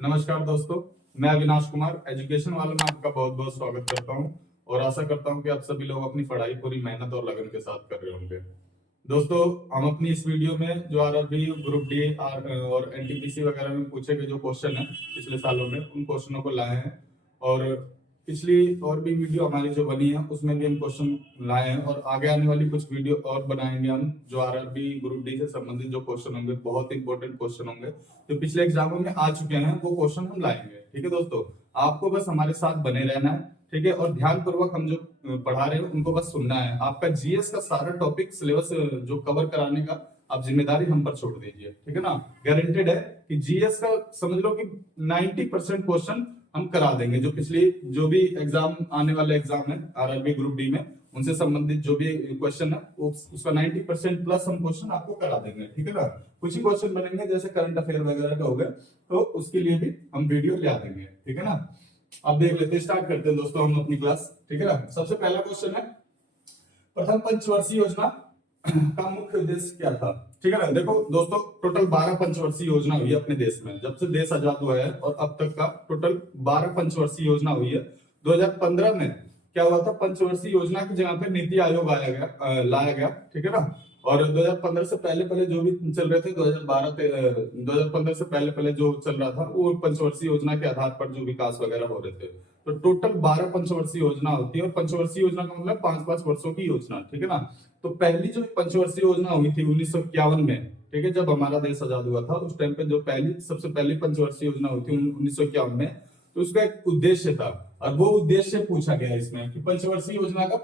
नमस्कार दोस्तों, मैं अविनाश कुमार एजुकेशन वाले में आपका बहुत बहुत स्वागत करता हूं और आशा करता हूं कि आप सभी लोग अपनी पढ़ाई पूरी मेहनत और लगन के साथ कर रहे होंगे। दोस्तों, हम अपनी इस वीडियो में जो आरआरबी, ग्रुप डी और एनटीपीसी वगैरह में पूछे गए जो क्वेश्चन है पिछले सालों में, उन क्वेश्चनों को लाए हैं। और पिछली और भी वीडियो हमारी जो बनी है उसमें भी हम क्वेश्चन लाए हैं और आगे आने वाली कुछ वीडियो और बनाएंगे हम, जो आरआरबी ग्रुप डी से संबंधित जो क्वेश्चन होंगे, बहुत इंपॉर्टेंट क्वेश्चन होंगे जो पिछले एग्जामों में आ चुके हैं, वो क्वेश्चन हम लाएंगे। ठीक है दोस्तों, आपको बस हमारे साथ बने रहना है। ठीक है, और ध्यान पूर्वक हम जो पढ़ा रहे हैं उनको बस सुनना है। आपका जीएस का सारा टॉपिक सिलेबस जो कवर कराने का आप जिम्मेदारी हम पर छोड़ दीजिए। ठीक है ना, गारंटेड है कि जीएस का समझ लो कि 90% क्वेश्चन हम करा देंगे। जो पिछली जो भी एग्जाम आने वाले एग्जाम है आरआरबी ग्रुप डी में, उनसे संबंधित जो भी क्वेश्चन है उसका 90% प्लस हम क्वेश्चन आपको करा देंगे। ठीक है ना, कुछ ही क्वेश्चन बनेंगे जैसे करंट अफेयर वगैरह का हो गया, तो उसके लिए भी हम वीडियो ले आ देंगे। ठीक है ना, अब देख लेते हैं, स्टार्ट करते हैं दोस्तों हम अपनी क्लास। ठीक है ना, सबसे पहला क्वेश्चन है, प्रथम पंचवर्षीय योजना का मुख्य उद्देश्य क्या था। ठीक है ना, देखो दोस्तों, टोटल 12 पंचवर्षीय योजना हुई है अपने देश में। जब से देश आजाद हुआ है और अब तक का टोटल 12 पंचवर्षीय योजना हुई है। 2015 में क्या हुआ था, पंचवर्षीय योजना की जगह पे नीति आयोग लाया गया। ठीक है ना, और 2015 से पहले पहले जो भी चल रहे थे, 2015 से पहले पहले जो चल रहा था वो पंचवर्षीय योजना के आधार पर जो विकास वगैरह हो रहे थे। तो टोटल 12 पंचवर्षीय योजना होती है, और पंचवर्षीय योजना का मतलब 5-5 वर्षों की योजना। ठीक है ना, तो पहली जो पंचवर्षीय योजना हुई थी 1951 में, ठीक है, जब हमारा देश आजाद हुआ था उस टाइम पे जो सबसे पहली पंचवर्षीय योजना हुई थी 1951 में, तो उसका एक उद्देश्य था। और वो उद्देश्य पूछा गया इसमें कि पंचवर्षीय योजना का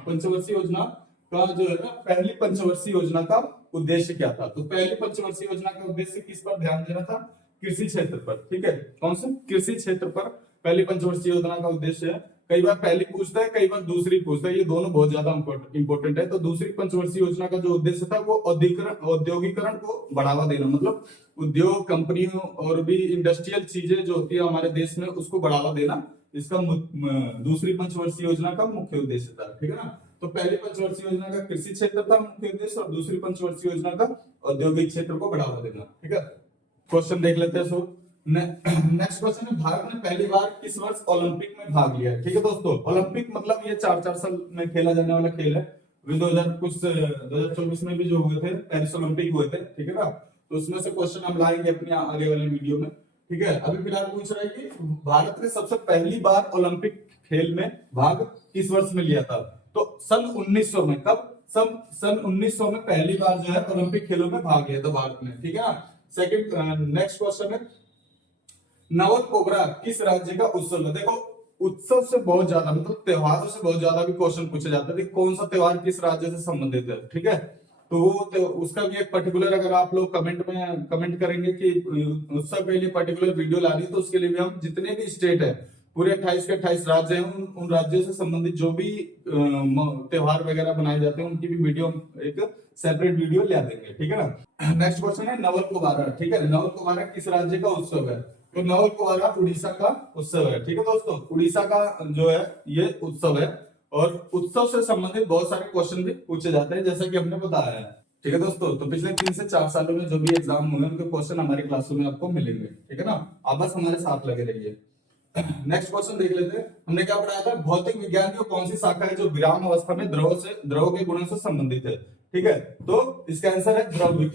पंचवर्षीय योजना का जो है ना, पहली पंचवर्षीय योजना का उद्देश्य क्या था। तो पहली पंचवर्षीय योजना का उद्देश्य किस पर ध्यान देना था, कृषि क्षेत्र पर। ठीक है, कौन से कृषि क्षेत्र पर पहली पंचवर्षीय योजना का उद्देश्य है। कई बार पहली पूछता है, कई बार दूसरी पूछता है, ये दोनों बहुत ज्यादा इंपॉर्टेंट है। तो दूसरी पंचवर्षीय योजना का जो उद्देश्य था वो औद्योगिकरण को बढ़ावा देना, मतलब उद्योग, कंपनियों और भी इंडस्ट्रियल चीजें जो होती है हमारे देश में, उसको बढ़ावा देना इसका दूसरी पंचवर्षीय योजना का मुख्य उद्देश्य था। ठीक है ना, तो पहली पंचवर्षीय योजना का कृषि क्षेत्र था मुख्य उद्देश्य, और दूसरी पंचवर्षीय योजना का औद्योगिक क्षेत्र को बढ़ावा देना। ठीक है, क्वेश्चन देख लेते हैं। नेक्स्ट क्वेश्चन है, भारत ने पहली बार किस वर्ष ओलंपिक में भाग लिया। ठीक है दोस्तों, ओलंपिक मतलब ये 4-4 साल में खेला जाने वाला खेल है। 2024 में भी जो हुए थे पेरिस ओलंपिक हुए थे। ठीक है ना, तो उसमें से क्वेश्चन हम लाएंगे अपनी आगे वाली वीडियो में। ठीक है, अभी फिलहाल पूछ रहा है कि भारत ने सबसे पहली बार ओलंपिक खेल में भाग किस वर्ष में लिया था। तो सन 1900 में। कब? सन 1900 में पहली बार जो है ओलंपिक खेलों में भाग लिया था भारत ने। ठीक है ना, सेकंड नेक्स्ट क्वेश्चन है, नवल कोबरा किस राज्य का उत्सव है। देखो, उत्सव से बहुत ज्यादा मतलब त्योहारों से बहुत ज्यादा भी क्वेश्चन पूछे जाते हैं, कौन सा त्योहार किस राज्य से संबंधित है। ठीक है, तो वो उसका भी एक पर्टिकुलर, अगर आप लोग कमेंट करेंगे कि उत्सव के लिए पर्टिकुलर वीडियो ला रही, तो उसके लिए भी हम जितने भी स्टेट है, पूरे 28 के 28 राज्य हैं, उन राज्यों से संबंधित जो भी त्योहार वगैरह बनाए जाते हैं उनकी भी वीडियो, एक सेपरेट वीडियो ले देंगे। ठीक है ना, नेक्स्ट क्वेश्चन है, नवल कुमारा। ठीक है, नवल कुमारा किस राज्य का उत्सव है। तो नवल कुमारा उड़ीसा का उत्सव है। ठीक है दोस्तों, उड़ीसा का जो है ये उत्सव है, और उत्सव से संबंधित बहुत सारे क्वेश्चन भी पूछे जाते हैं जैसा कि हमने बताया है। ठीक है दोस्तों, तो पिछले 3 से 4 सालों में जो भी एग्जाम हुए उनके क्वेश्चन हमारी क्लासों में आपको मिलेंगे। ठीक है ना, आप बस हमारे साथ लगे रहिए। नेक्स्ट क्वेश्चन देख लेते हैं, हमने क्या पढ़ाया था, भौतिक विज्ञान की कौन सी शाखा है जो विराम अवस्था में द्रव के गुणों से संबंधित है। ठीक है, तो इसका आंसर है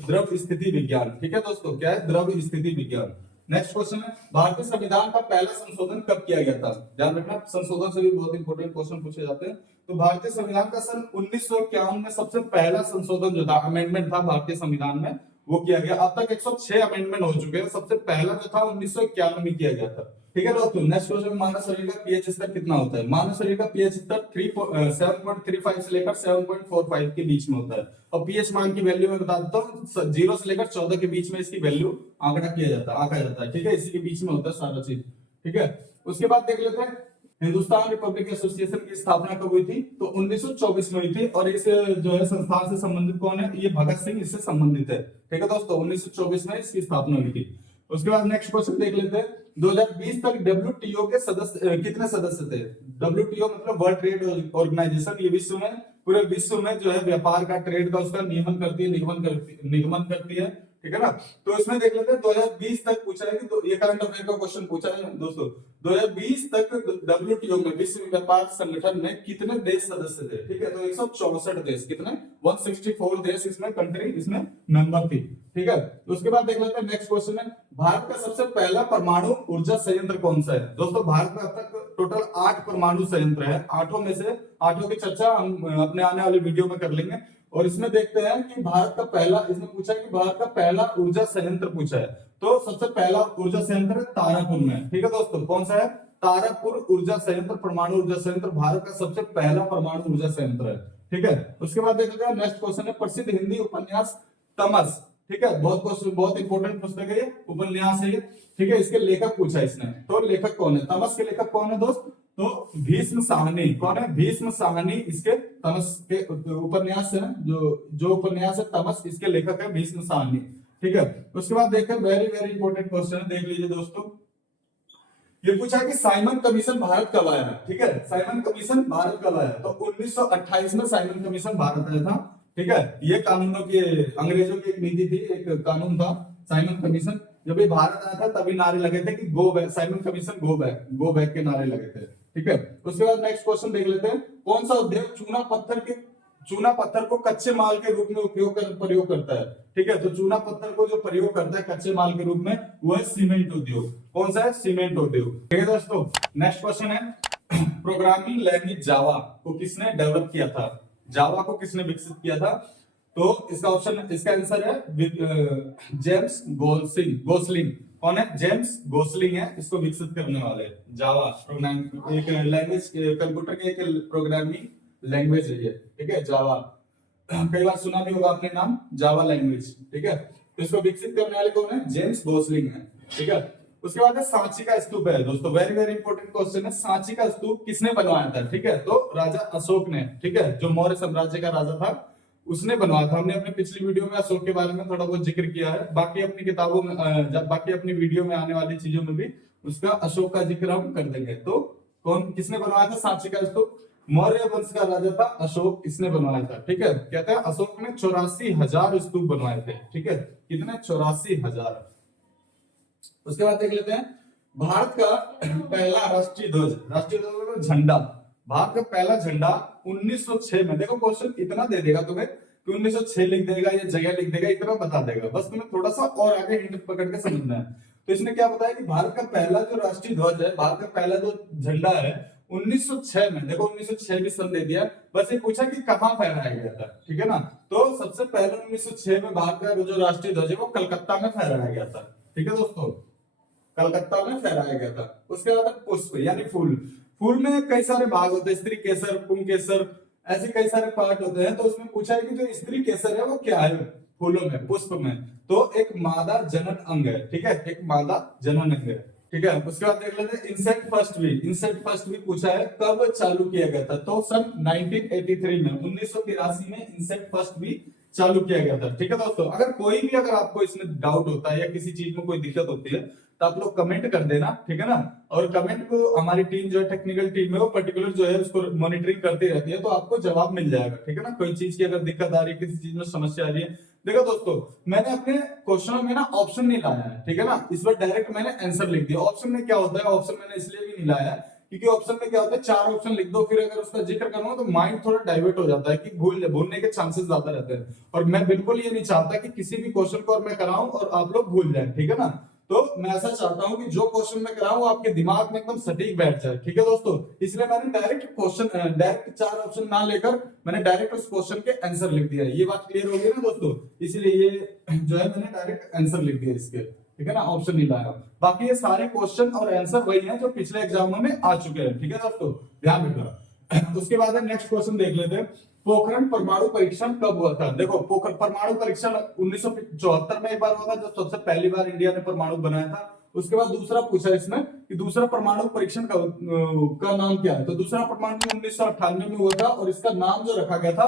द्रव स्थिति विज्ञान। ठीक है दोस्तों, क्या है, द्रव स्थिति विज्ञान। नेक्स्ट क्वेश्चन है, भारतीय संविधान का पहला संशोधन कब किया गया था। ध्यान रखना, संशोधन से भी बहुत इंपॉर्टेंट क्वेश्चन पूछे जाते हैं। तो भारतीय संविधान का सन 1951 में सबसे पहला संशोधन जो था, अमेंडमेंट था भारतीय संविधान में, वो किया गया। अब तक 106 अमेंडमेंट हो चुके हैं, सबसे पहला जो था 1951 में किया गया था। ठीक है दोस्तों, नेक्स्ट क्वेश्चन, मानव शरीर का पीएच स्तर कितना होता है। मानव शरीर का पीएच स्तर 7.35 से लेकर 7.45 के बीच में होता है। और पीएच मान की वैल्यू मैं बता देता हूँ, 0 से लेकर 14 के बीच में इसकी वैल्यू आंका जाता है। ठीक है, इसी के बीच में होता है सारा चीज। ठीक है, उसके बाद देख लेते हैं, हिंदुस्तान रिपब्लिक एसोसिएशन की स्थापना कब हुई थी। तो 1924 में हुई थी, और इस जो है संस्थान से संबंधित कौन है, ये भगत सिंह इससे संबंधित है। ठीक है दोस्तों, 1924 में इसकी स्थापना हुई थी। उसके बाद नेक्स्ट क्वेश्चन देख लेते हैं, 2020 तक डब्ल्यूटीओ के सदस्य कितने सदस्य थे। डब्ल्यूटीओ मतलब वर्ल्ड ट्रेड ऑर्गेनाइजेशन, ये विश्व में, पूरे विश्व में जो है व्यापार का, ट्रेड का, उसका नियमन करती है, निगमन करती है। ठीक है ना। तो इसमें देख लेते हैं 2020 तक पूछा है कि तो ये करंट अफेयर का क्वेश्चन पूछा है दोस्तों। 2020 तक डब्ल्यूटीओ में, विश्व व्यापार संगठन में कितने देश सदस्य थे? ठीक है, तो 164 देश, कितने 164 देश इसमें कंट्री इसमें मेंबर थी। ठीक है, तो उसके बाद देख लेते हैं नेक्स्ट क्वेश्चन है, भारत का सबसे पहला परमाणु ऊर्जा संयंत्र कौन सा है? दोस्तों भारत में अब तक टोटल 8 परमाणु संयंत्र है। 8 में से 8 की चर्चा हम अपने आने वाले वीडियो में कर लेंगे। और इसमें देखते हैं कि भारत का पहला, इसमें पूछा है कि भारत का पहला ऊर्जा संयंत्र पूछा है, तो सबसे पहला ऊर्जा संयंत्र तारापुर में। ठीक है दोस्तों, कौन सा है? तारापुर ऊर्जा संयंत्र, परमाणु ऊर्जा संयंत्र भारत का सबसे पहला परमाणु ऊर्जा संयंत्र है। ठीक है, उसके बाद देख लेते हैं नेक्स्ट क्वेश्चन है, प्रसिद्ध हिंदी उपन्यास तमस, ठीक है, बहुत क्वेश्चन, बहुत इंपॉर्टेंट पुस्तक है ये, उपन्यास है ये। ठीक है, इसके लेखक पूछा इसने, तो लेखक कौन है? तमस के लेखक कौन है दोस्त? तो भीष्म साहनी। कौन है? भीष्म साहनी इसके तमस के उपन्यास है, जो उपन्यास है तमस, इसके लेखक है भीष्म साहनी। ठीक है, उसके बाद देखते हैं वेरी वेरी इंपॉर्टेंट क्वेश्चन है, देख लीजिए दोस्तों। ये पूछा कि साइमन कमीशन भारत कब आया? ठीक है, साइमन कमीशन भारत कब आया? तो 1928 में साइमन कमीशन भारत आया था। ठीक है, ये कानूनों की, अंग्रेजों की एक नीति थी, एक कानून था साइमन कमीशन। जब ये भारत आया था तभी नारे लगे थे कि go back, Simon commission go back के नारे लगे थे। ठीक है, उसके बाद नेक्स्ट क्वेश्चन देख लेते हैं, कौन सा उद्योग चूना पत्थर को कच्चे माल के रूप में प्रयोग करता है? ठीक है, तो चूना पत्थर को जो प्रयोग करता है कच्चे माल के रूप में, वो है सीमेंट उद्योग। कौन सा है? सीमेंट उद्योग। ठीक है दोस्तों, नेक्स्ट क्वेश्चन है, प्रोग्रामिंग लैंग्वेज जावा को किसने डेवलप किया था? जावा को किसने विकसित किया था? तो इसका ऑप्शन, इसका आंसर है जेम्स गोसलिंग। कौन है? जेम्स गोसलिंग है इसको विकसित करने वाले। जावा प्रोग्रामिंग एक लैंग्वेज, कंप्यूटर की एक प्रोग्रामिंग लैंग्वेज है ये। ठीक है, जावा कई बार सुना भी होगा आपने नाम, जावा लैंग्वेज। ठीक है, तो इसको विकसित करने वाले कौन है? जेम्स गोसलिंग है। ठीक है, उसके बाद सांची का स्तूप है दोस्तों, वेरी वेरी इंपॉर्टेंट क्वेश्चन है, सांची का स्तूप किसने बनवाया था? ठीक है, तो राजा अशोक ने। ठीक है, जो मौर्य साम्राज्य का राजा था उसने बनवाया था। हमने अपनी पिछली वीडियो में अशोक के बारे में थोड़ा बहुत जिक्र किया है, बाकी अपनी किताबों में, बाकी अपनी वीडियो में आने वाली चीजों में भी उसका अशोक का जिक्र हम कर देंगे। तो कौन, किसने बनवाया था सांची का स्तूप? मौर्य वंश का राजा था अशोक, इसने बनवाया था। ठीक है, कहते हैं अशोक ने 84,000 स्तूप बनवाए थे। ठीक है, कितने? 84,000। उसके बाद देख लेते हैं, भारत का पहला राष्ट्रीय ध्वज झंडा, भारत का पहला झंडा 1906 में, देखो क्वेश्चन इतना दे देगा तुम्हें कि 1906 लिख देगा या जगह लिख देगा, इतना बता देगा, बस तुम्हें थोड़ा सा और आगे हिंट पकड़ के समझना है। तो इसने क्या बताया कि भारत का पहला जो राष्ट्रीय ध्वज है, भारत का पहला जो झंडा है 1906 में, देखो 1906 भी सन दे दिया, बस ये पूछा कि कहां फहराया गया था। ठीक है ना, तो सबसे पहले 1906 में भारत का जो राष्ट्रीय ध्वज है वो कलकत्ता में फहराया गया था। ठीक है दोस्तों, कलकत्ता में फहराया गया था। उसके बाद पुष्प यानी फूल, फूल में कई सारे भाग होते हैं, स्त्री केसर, पुंकेसर, ऐसे कई सारे पार्ट होते हैं। तो उसमें पूछा है कि जो स्त्री केसर है वो क्या है फूलों में, पुष्प में? तो एक मादा जनन अंग है। ठीक है, एक मादा जनन अंग है। ठीक है, उसके बाद देख लेते हैं इंसेक्ट फर्स्ट भी पूछा है, कब चालू किया गया था? तो सन 1983 में, 1983 में इंसेक्ट फर्स्ट भी चालू किया गया था। ठीक है दोस्तों, अगर आपको इसमें डाउट होता है या किसी चीज में कोई दिक्कत होती है तो आप लोग कमेंट कर देना। ठीक है ना, और कमेंट को हमारी टीम जो है, टेक्निकल टीम है, वो पर्टिकुलर जो है उसको मॉनिटरिंग करती रहती है, तो आपको जवाब मिल जाएगा। ठीक है ना, कोई चीज की अगर दिक्कत आ रही है, किसी चीज में समस्या आ रही है, देखो दोस्तों मैंने अपने क्वेश्चनों में ना ऑप्शन नहीं लाया है। ठीक है ना, इस बार डायरेक्ट मैंने आंसर लिख दिया। ऑप्शन में क्या होता है, ऑप्शन मैंने इसलिए भी नहीं लाया है क्योंकि ऑप्शन में क्या होता है, 4 ऑप्शन लिख दो, फिर अगर उसका जिक्र करूंगा तो माइंड थोड़ा डाइवर्ट हो जाता है कि भूलने के चांसेस ज्यादा रहते हैं। और मैं बिल्कुल ये नहीं चाहता कि किसी भी क्वेश्चन को और मैं कराऊं और आप लोग भूल जाए। ठीक है ना, तो मैं ऐसा चाहता हूं कि जो क्वेश्चन मैं कराऊं आपके दिमाग में एकदम सटीक बैठ जाए। ठीक है दोस्तों, इसलिए मैंने डायरेक्ट 4 ऑप्शन ना लेकर मैंने डायरेक्ट उस क्वेश्चन के आंसर लिख दिया। ये बात क्लियर हो गई ना दोस्तों, इसलिए ये जो है मैंने डायरेक्ट आंसर लिख दिया इसके। ठीक है ना, ऑप्शन नहीं लाया। बाकी ये सारे क्वेश्चन और आंसर वही हैं जो पिछले एग्जामों में आ चुके हैं। ठीक है दोस्तों, ध्यान रखना। उसके बाद नेक्स्ट क्वेश्चन देख लेते हैं, पोखरण परमाणु परीक्षण कब हुआ था? देखो परमाणु परीक्षण 1974 में एक बार हुआ था, जब सबसे पहली बार इंडिया ने परमाणु बनाया था। उसके बाद दूसरा पूछा इसमें कि दूसरा परमाणु परीक्षण का नाम क्या है? तो दूसरा परमाणु 1998 में हुआ था और इसका नाम जो रखा गया था,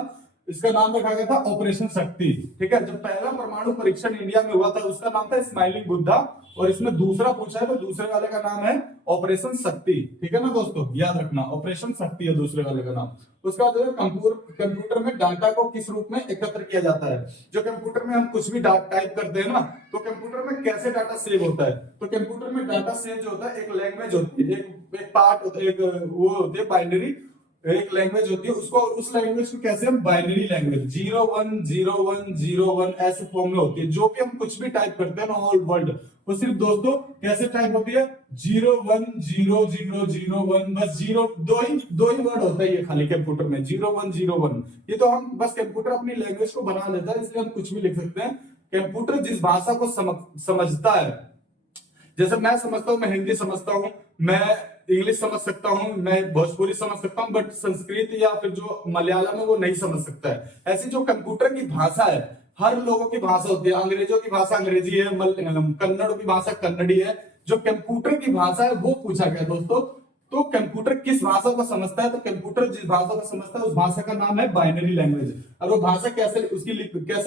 इसका नाम रखा गया था ऑपरेशन शक्ति। ठीक है, जब पहला परमाणु परीक्षण इंडिया में हुआ था उसका नाम था स्माइलिंग बुद्धा, और इसमें दूसरा पूछा है तो दूसरे वाले का नाम है ऑपरेशन शक्ति। ठीक है ना दोस्तों, याद रखना ऑपरेशन शक्ति है दूसरे वाले का नाम। उसका कंप्यूटर में डाटा को किस रूप में एकत्र किया जाता है। जो कंप्यूटर में हम कुछ भी टाइप करते हैं ना, तो कंप्यूटर में कैसे डाटा सेव होता है, तो कंप्यूटर में डाटा सेव जो होता है एक लैंग्वेज होती है, एक पार्ट होता है, एक वो होती है बाइनरी, एक लैंग्वेज होती है, उसको उस लैंग्वेज को कैसे हम बाइनरी लैंग्वेज 010101 ऐसे फॉर्म में होती है। जो भी हम कुछ भी टाइप करते हैं ना ऑल वर्ल्ड, वो सिर्फ दोस्तों कैसे टाइप होती है 010001, बस दो ही वर्ड होता है ये खाली कंप्यूटर में 0101। ये तो हम बस कंप्यूटर अपनी लैंग्वेज को बना लेता है, इसलिए हम कुछ भी लिख सकते हैं। कंप्यूटर जिस भाषा को समझता है, जैसे मैं समझता हूं, मैं हिंदी समझता हूं, मैं इंग्लिश समझ सकता हूं, मैं भोजपुरी समझ सकता हूं, बट संस्कृत या फिर जो मलयालम है वो नहीं समझ सकता है। ऐसी जो कंप्यूटर की भाषा है, हर लोगों की भाषा होती है। अंग्रेजों की भाषा अंग्रेजी है, कन्नड़ की भाषा कन्नड़ी है। जो कंप्यूटर की भाषा है वो पूछा गया दोस्तों। तो कंप्यूटर किस भाषा को समझता है, तो कंप्यूटर जिस भाषा को समझता है उस भाषा का नाम है बाइनरी लैंग्वेज। और वो भाषा कैसे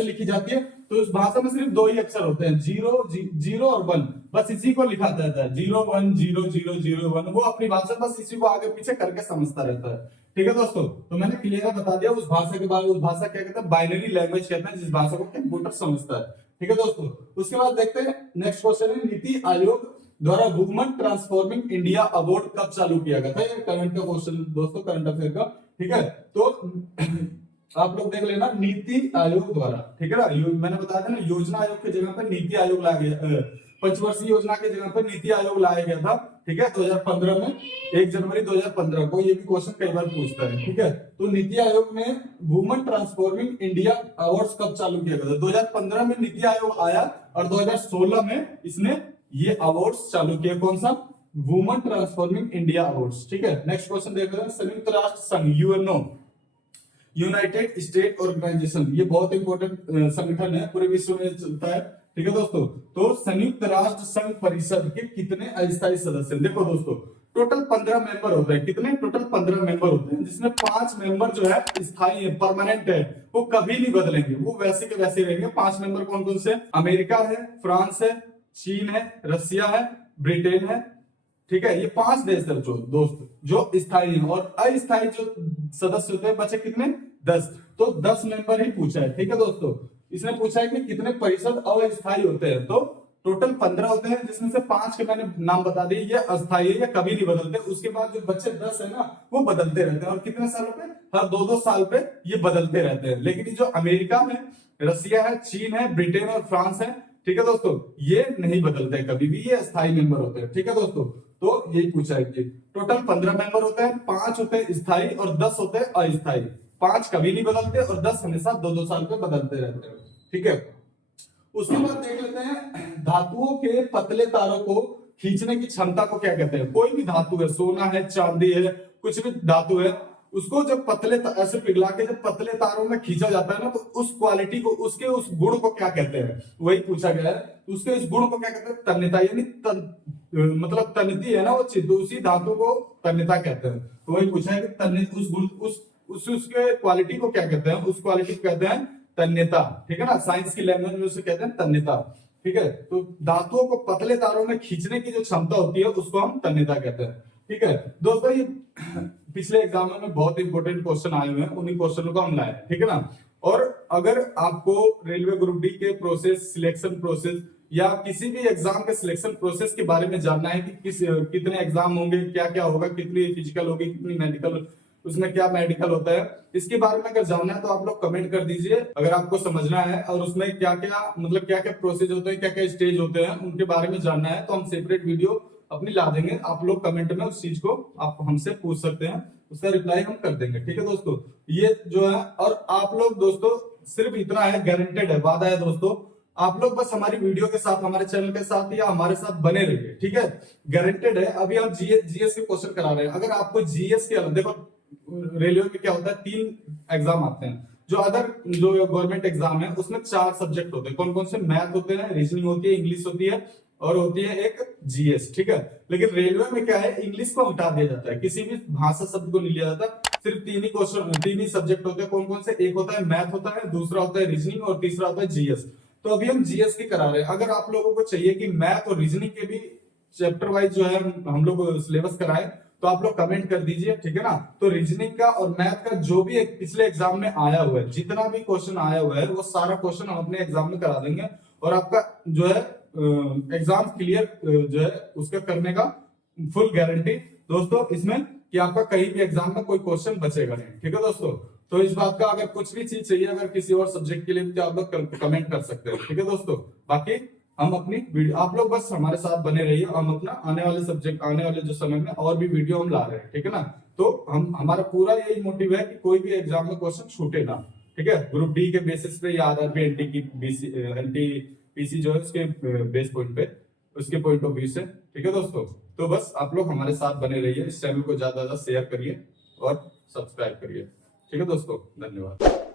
लिखी जाती है, तो उस भाषा में सिर्फ दो ही अक्षर होते हैं, जीरो और वन, बस इसी को लिखा जाता है 010001। वो अपनी भाषा बस इसी को आगे पीछे करके समझता रहता है। ठीक है दोस्तों, तो मैंने क्लियर बता दिया उस भाषा के बारे में। उस भाषा क्या कहते हैं, बाइनरी लैंग्वेज कहते हैं, जिस भाषा को कंप्यूटर समझता है। ठीक है दोस्तों, उसके बाद देखते हैं नेक्स्ट क्वेश्चन है, नीति आयोग द्वारा वुमन ट्रांसफॉर्मिंग इंडिया अवार्ड कब चालू किया गया था। ये करंट का क्वेश्चन दोस्तों, करंट अफेयर का। ठीक है, तो आप लोग देख लेना, नीति आयोग द्वारा। ठीक है ना, मैंने बताया था ना, योजना आयोग की जगह पर नीति आयोग लाया गया, पंचवर्षीय योजना की जगह पर नीति आयोग लाया गया था। ठीक है, 2015 में, 1 जनवरी 2015 को। ये भी क्वेश्चन कई बार पूछता है। ठीक है, तो नीति आयोग ने वुमन ट्रांसफॉर्मिंग इंडिया अवार्ड्स कब चालू किया गया था, 2015 में नीति आयोग आया, और 2016 में इसने ये अवार्ड्स चालू किया। कौन सा, वुमन ट्रांसफॉर्मिंग इंडिया अवार्ड्स। ठीक है, नेक्स्ट क्वेश्चन देख रहे हैं, संयुक्त राष्ट्र संघ यूएनओ, यूनाइटेड स्टेट ऑर्गेनाइजेशन, ये बहुत इंपॉर्टेंट संगठन है, पूरे विश्व में चलता है। ठीक है दोस्तों, तो संयुक्त राष्ट्र संघ परिषद के कितने अस्थायी सदस्य हैं। देखो दोस्तों, टोटल 15 मेंबर होते हैं। कितने, टोटल 15 मेंबर होते हैं, जिसमें 5 मेंबर जो है स्थायी है, परमानेंट है, वो कभी नहीं बदलेंगे, वो वैसे के वैसे रहेंगे। 5 मेंबर कौन कौन से, अमेरिका है, फ्रांस है, चीन है, रसिया है, ब्रिटेन है। ठीक है, ये 5 देश है जो दोस्त जो स्थायी है, और अस्थायी जो सदस्य होते हैं बचे कितने, 10। तो 10 मेंबर ही पूछा है। ठीक है दोस्तों, इसने पूछा है कि कितने परिषद अस्थायी होते हैं, तो टोटल 15 होते हैं, जिसमें से 5 के मैंने नाम बता दिए, ये अस्थायी है, ये कभी नहीं बदलते। उसके बाद जो बच्चे 10 है ना, वो बदलते रहते हैं, और कितने सालों पे, हर 2-2 साल पे ये बदलते रहते हैं। लेकिन जो अमेरिका है, रसिया है, चीन है, ब्रिटेन और फ्रांस है, ठीक है दोस्तों, ये नहीं बदलते कभी भी, ये स्थायी मेंबर होते हैं। ठीक है दोस्तों, तो यही पूछा है कि टोटल 15 मेंबर होते हैं, 5 होते हैं स्थायी और 10 होते हैं अस्थायी। 5 कभी नहीं बदलते और 10 हमेशा 2-2 साल पे बदलते रहते हैं। ठीक है, उसके बाद देख लेते हैं धातुओं के पतले तारों को खींचने की क्षमता को क्या कहते हैं। कोई भी धातु है, सोना है, चांदी है, कुछ भी धातु है, उसको जब पतले ऐसे पिघला के जब पतले तारों में खींचा जाता है ना, तो उस क्वालिटी को, उसके उस गुण को क्या कहते हैं, वही पूछा गया है। उसके इस गुण को क्या कहते हैं, तन्यता, यानी मतलब तन्यती है ना वो चीज, तो उसी धातु को तन्यता कहते हैं। तो वही पूछा है कि तन्यता, उस गुण, उसके क्वालिटी को क्या कहते हैं, उस क्वालिटी को कहते हैं तन्यता। ठीक है ना, साइंस की लैंग्वेज में उसे कहते हैं तन्यता। ठीक है, तो धातुओं को पतले तारों में खींचने की जो क्षमता होती है उसको हम तन्यता कहते हैं। ठीक है दोस्तों, ये पिछले एग्जाम में बहुत इंपॉर्टेंट क्वेश्चन आए हुए हैं, उन्हीं क्वेश्चनों को हम लाए। ठीक है ना, और अगर आपको रेलवे ग्रुप डी के प्रोसेस, सिलेक्शन प्रोसेस, या किसी भी एग्जाम के सिलेक्शन प्रोसेस के बारे में जानना है कि कितने एग्जाम होंगे, क्या क्या होगा, कितनी फिजिकल होगी, कितनी मेडिकल, उसमें क्या मेडिकल होता है, इसके बारे में अगर जानना है तो आप लोग कमेंट कर दीजिए। अगर आपको समझना है और उसमें क्या क्या, मतलब क्या क्या प्रोसेस होते हैं, क्या क्या स्टेज होते हैं, उनके बारे में जानना है, तो हम सेपरेट वीडियो अपनी ला देंगे। आप लोग कमेंट में उस चीज को आप हमसे पूछ सकते हैं, उसका रिप्लाई हम कर देंगे। ठीक है दोस्तों, ये जो है, और आप लोग दोस्तों सिर्फ इतना है, गारंटेड है, वादा है दोस्तों, आप लोग बस हमारी वीडियो के साथ, हमारे चैनल के साथ या हमारे साथ बने रहिए। ठीक है, गारंटेड है। अभी हम जीएस के क्वेश्चन करा रहे हैं। अगर आपको जीएस के, देखो रेलवे में क्या होता है, 3 एग्जाम आते हैं। जो अदर जो गवर्नमेंट एग्जाम है उसमें 4 सब्जेक्ट होते हैं। कौन कौन से, मैथ होते हैं, रीजनिंग होती है, इंग्लिश होती है, और होती है एक जीएस, ठीक है। लेकिन रेलवे में क्या है, इंग्लिश को हटा दिया जाता है, किसी भी भाषा शब्द को नहीं लिया जाता, सिर्फ तीन ही सब्जेक्ट होते हैं। कौन कौन से? एक होता है मैथ होता है, दूसरा होता है रीजनिंग और तीसरा होता है जीएस। तो अभी हम जीएस की करा रहे हैं। अगर आप लोगों को चाहिए कि मैथ और रीजनिंग के भी चैप्टर वाइज जो है हम लोग सिलेबस कराएं, तो आप लोग कमेंट कर दीजिए, ठीक है ना। तो रीजनिंग का और मैथ का जो भी पिछले एग्जाम में आया हुआ है, जितना भी क्वेश्चन आया हुआ है, वो सारा क्वेश्चन हम अपने एग्जाम में करा देंगे और आपका जो है एग्जाम क्लियर जो है उसका करने का फुल गारंटी दोस्तों इसमें, कि आपका कहीं भी एग्जाम में कोई क्वेश्चन बचेगा नहीं, ठीक है दोस्तों। तो इस बात का अगर कुछ भी चीज चाहिए अगर किसी और सब्जेक्ट के लिए, तो आप लोग कमेंट कर सकते हो, ठीक है दोस्तों। बाकी हम अपनी वीडियो, आप लोग बस हमारे साथ बने रहिए, हम अपना आने वाले जो समय में और भी वीडियो हम ला रहे हैं, ठीक है ना। तो हम हमारा पूरा यही मोटिव है कि कोई भी एग्जाम में क्वेश्चन छूटे ना, ठीक है। ग्रुप डी के बेसिस पे या आरआरबी एनटी की एनटीपीसी जो है उसके बेस पॉइंट पे, उसके पॉइंट ऑफ व्यू से, ठीक है दोस्तों। तो बस आप लोग हमारे साथ बने रहिए, इस चैनल को ज्यादा से ज्यादा शेयर करिए और सब्सक्राइब करिए, ठीक है दोस्तों। धन्यवाद।